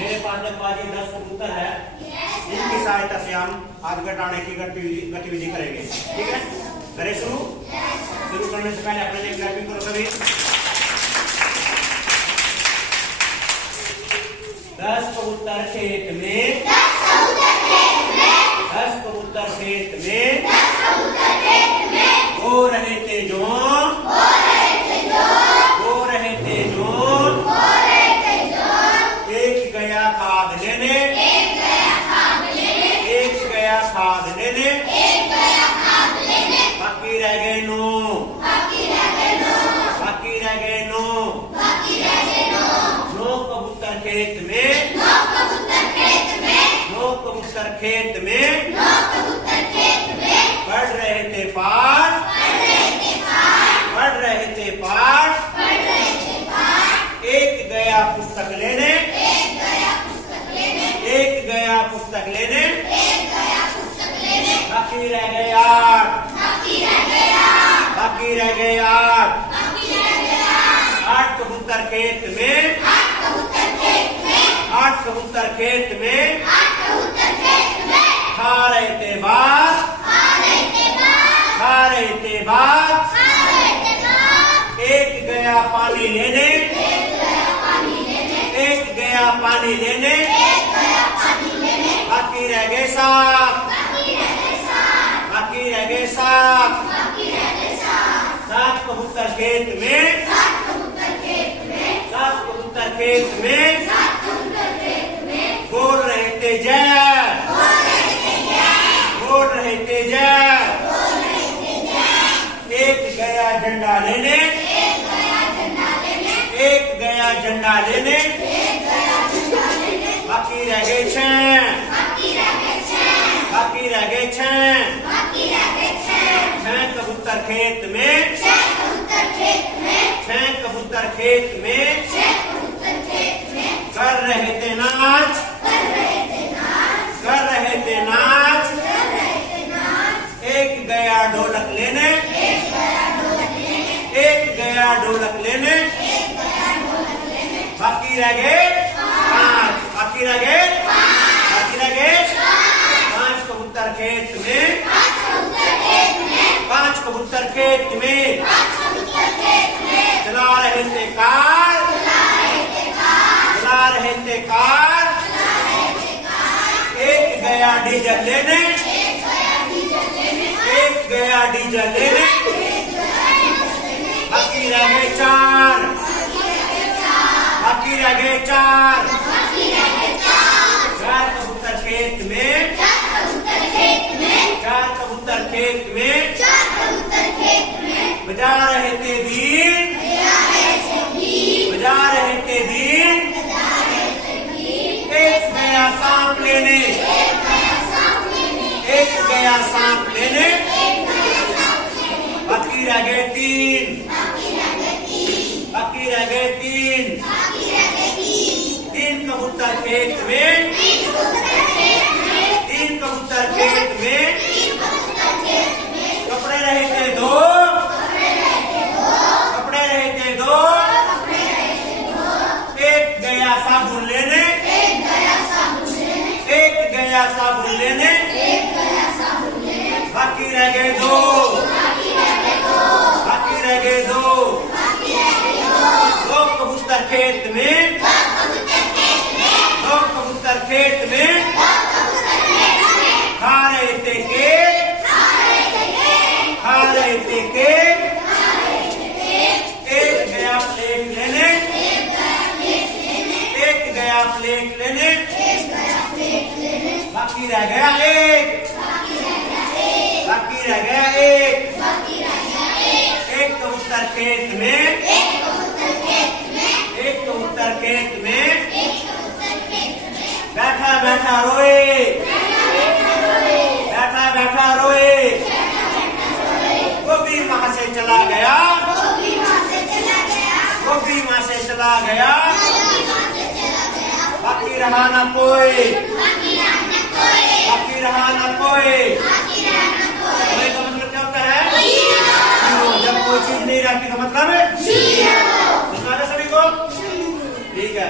मेरे पास जब बाजी 10 कबूतर है, इनकी सहायता से हम आज घटाने की गतिविधि करेंगे। ठीक है, करें शुरू करने से पहले अपने लिए ग्राफिंग करो सभी। 10 कबूतर खेत में, 10 कबूतर खेत में, हो रहे थे जो, हो रहे थे जो, एक गया खाद लेने, एक गया खाद लेने, बाकी रह गए नो, बाकी रह गए नो, नो कबूतर खेत में, नो कबूतर खेत में, पढ़ रहे थे पाठ, पढ़ रहे थे पाठ, एक गया पुस्तक लेने, एक गया पुस्तक लेने, बाकी रह गए आठ, बाकी रह गए आठ, 8 कबूतर खेत में, 8 कबूतर खेत में, खा रहे थे बात, खा रहे थे बात, एक गया पानी लेने, एक गया पानी लेने, बाकी रह गए 7, बाकी रह गए 7, 7 कबूतर खेत में, 7 कबूतर खेत में, बोल रहे थे जय, बोल रहे थे जय, एक गया झंडा लेने, एक गया झंडा लेने, बाकी रह गए 6, बाकी रह गए 6, 6 कबूतर खेत में, 6 कबूतर खेत में, कर रहे थे नाच, कर रहे थे नाच, एक गया ढोलक लेने, एक गया ढोलक लेने, बाकी रह गए 5, बाकी रह गए, बाकी रह गए 5 कबूतर खेत में, 5 कबूतर खेत में, चला रहे थे कार, चला रहे थे कार, एक गया डीजल लेने, एक गया डीजल लेने, बाकी रह गए 4, बाकी रह गए 4, 4 कबूतर खेत में, 4 कबूतर खेत में, बजा रहे थे बीन, बजा रहे थे बीन, एक गया सांप लेने, एक गया सांप लेने, बाकी रह गए 3, बाकी रह गए 3, 3 कबूतर खेत में, 3 कबूतर खेत में, कपड़े रहे थे 2, कपड़े रहे थे 2, एक गया साबुन लेने, एक गया साबुन लेने, बाकी रह गए 2, बाकी रह गए 2, 2 कबूतर खेत में, 2 कबूतर खेत में, खा रहे थे केक, खा रहे थे केक, एक गया प्लेट लेने, एक गया प्लेट लेने, बाकी रह गया 1, बाकी रह गया 1, एक कबूतर खेत में, एक कबूतर खेत में, बैठा बैठा रोए, बैठा बैठा रोए, वो भी वहां से चला गया, वो भी वहां से चला गया, बाकी रहा ना कोई, बाकी रहा ना कोई, का मतलब क्या होता है? जब कोई चीज नहीं रहती तो मतलब है सभी को। ठीक है,